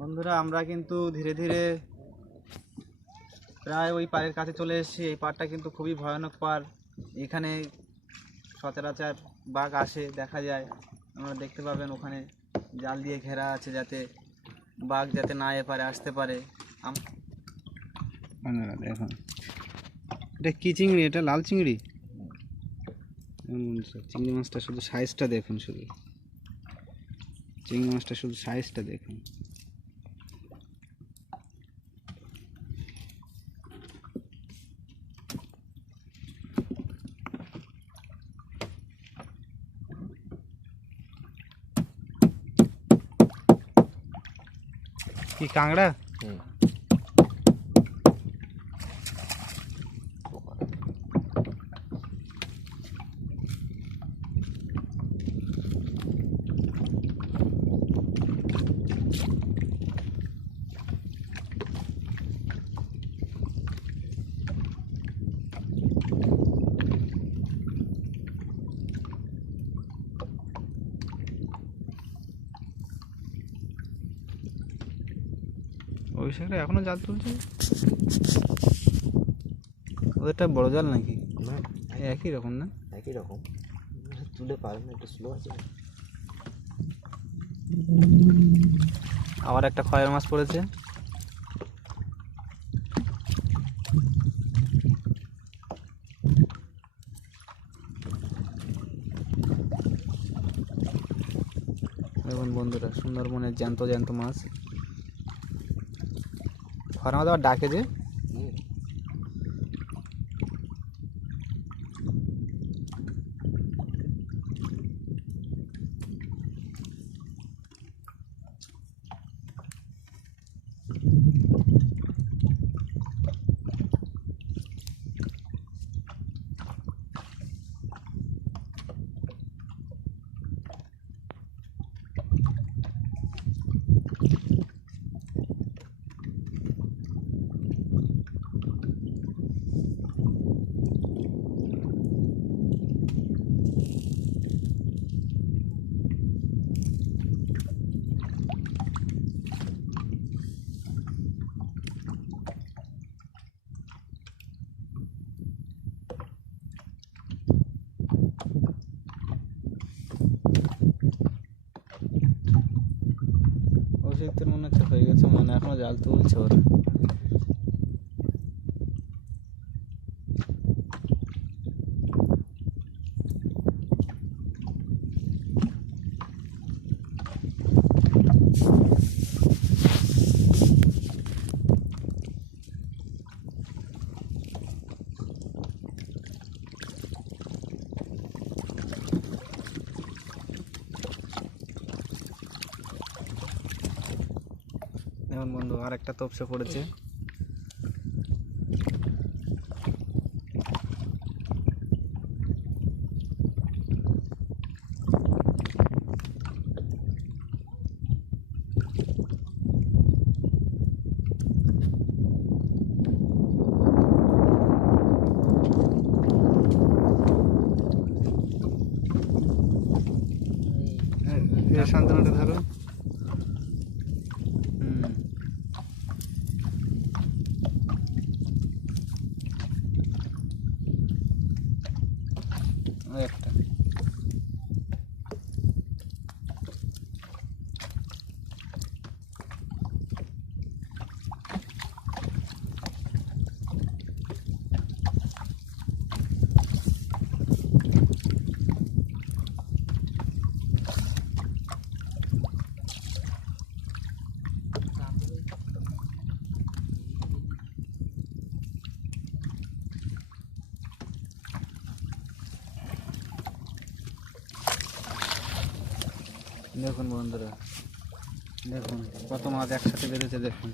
বন্ধুরা আমরা কিন্তু ধীরে ধীরে প্রায় ওই পাড়ের কাছে চলে এসেছি। এই পাড়টা কিন্তু খুবই ভয়ানক পাড়। এখানে সচরাচর বাঘ আসে দেখা যায়। আমরা দেখতে পাবেন ওখানে জাল দিয়ে ঘেরা আছে যাতে বাঘ যাতে না এ পারে। আসতে পারে দেখুন। এটা কি চিংড়ি? এটা লাল চিংড়ি? চিংড়ি মাছটা শুধু সাইজটা দেখুন শুধু। চিংড়ি মাছটা শুধু সাইজটা দেখুন। কি কাঁকড়া অভিষেকরা এখনও জাল তুলছে? ওদেরটা বড় জাল নাকি? একই রকম না? একই রকম। তুলে পারবে না একটু স্লো আছে। আবার একটা খয়ের মাছ পড়েছে। দেখুন বন্ধুরা সুন্দরবনের জ্যান্ত জ্যান্ত মাছ। মাছ আবার ডাকে যে। অভিষেকদের মনে হচ্ছে হয়ে গেছে মনে এখনও জাল তুলছে ওরা। দেখুন বন্ধু আর একটা তপসে পড়েছে। শান্তনাটা ধরো। ওই একটা দেখুন বন্ধুরা দেখুন কত মাছ একসাথে বেঁধেছে দেখুন।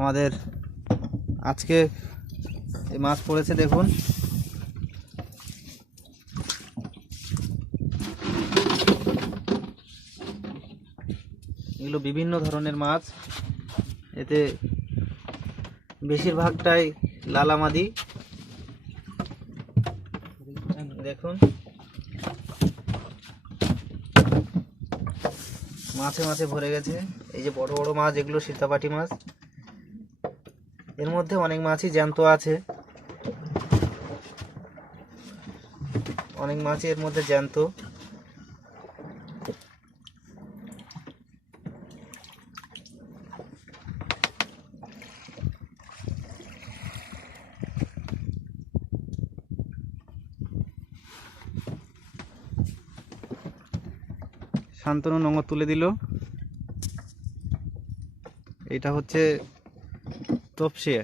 আমাদের আজকে মাছ পড়েছে, দেখুন। এগুলো বিভিন্ন ধরনের মাছ। এতে বেশিরভাগটাই লালামাদি। দেখুন। মাছে মাছে ভরে গেছে। এই যে বড় বড় মাছ, এগুলো সীতাপাটি মাছ। এর মধ্যে অনেক মাছই জ্যান্ত আছে। অনেক মাছই এর মধ্যে জ্যান্ত। শান্তনু নোংর তুলে দিল। এটা হচ্ছে তপসে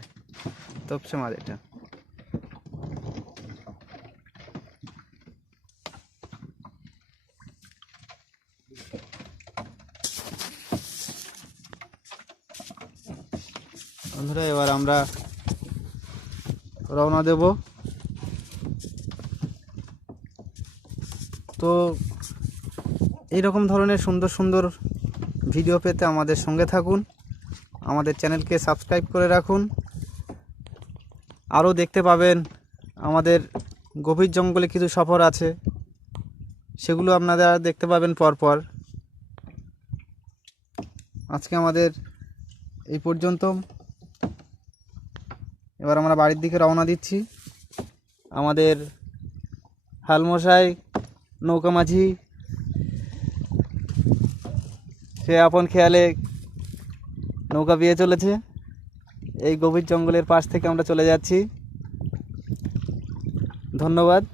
তপসে মাছ এটা বন্ধুরা, এবার আমরা রওনা দেব। তো এইরকম ধরনের সুন্দর সুন্দর ভিডিও পেতে আমাদের সঙ্গে থাকুন। আমাদের চ্যানেলকে সাবস্ক্রাইব করে রাখুন। আরও দেখতে পাবেন আমাদের গভীর জঙ্গলে কিছু সফর আছে। সেগুলো আপনারা দেখতে পাবেন পরপর। আজকে আমাদের এই পর্যন্ত। এবার আমরা বাড়ির দিকে রওনা দিচ্ছি। আমাদের হালমশাই, নৌকা মাঝি, সে আপন খেয়ালে নৌকা বিয়ে চলেছে। এই গভীর জঙ্গলের পাশ থেকে আমরা চলে যাচ্ছি। ধন্যবাদ।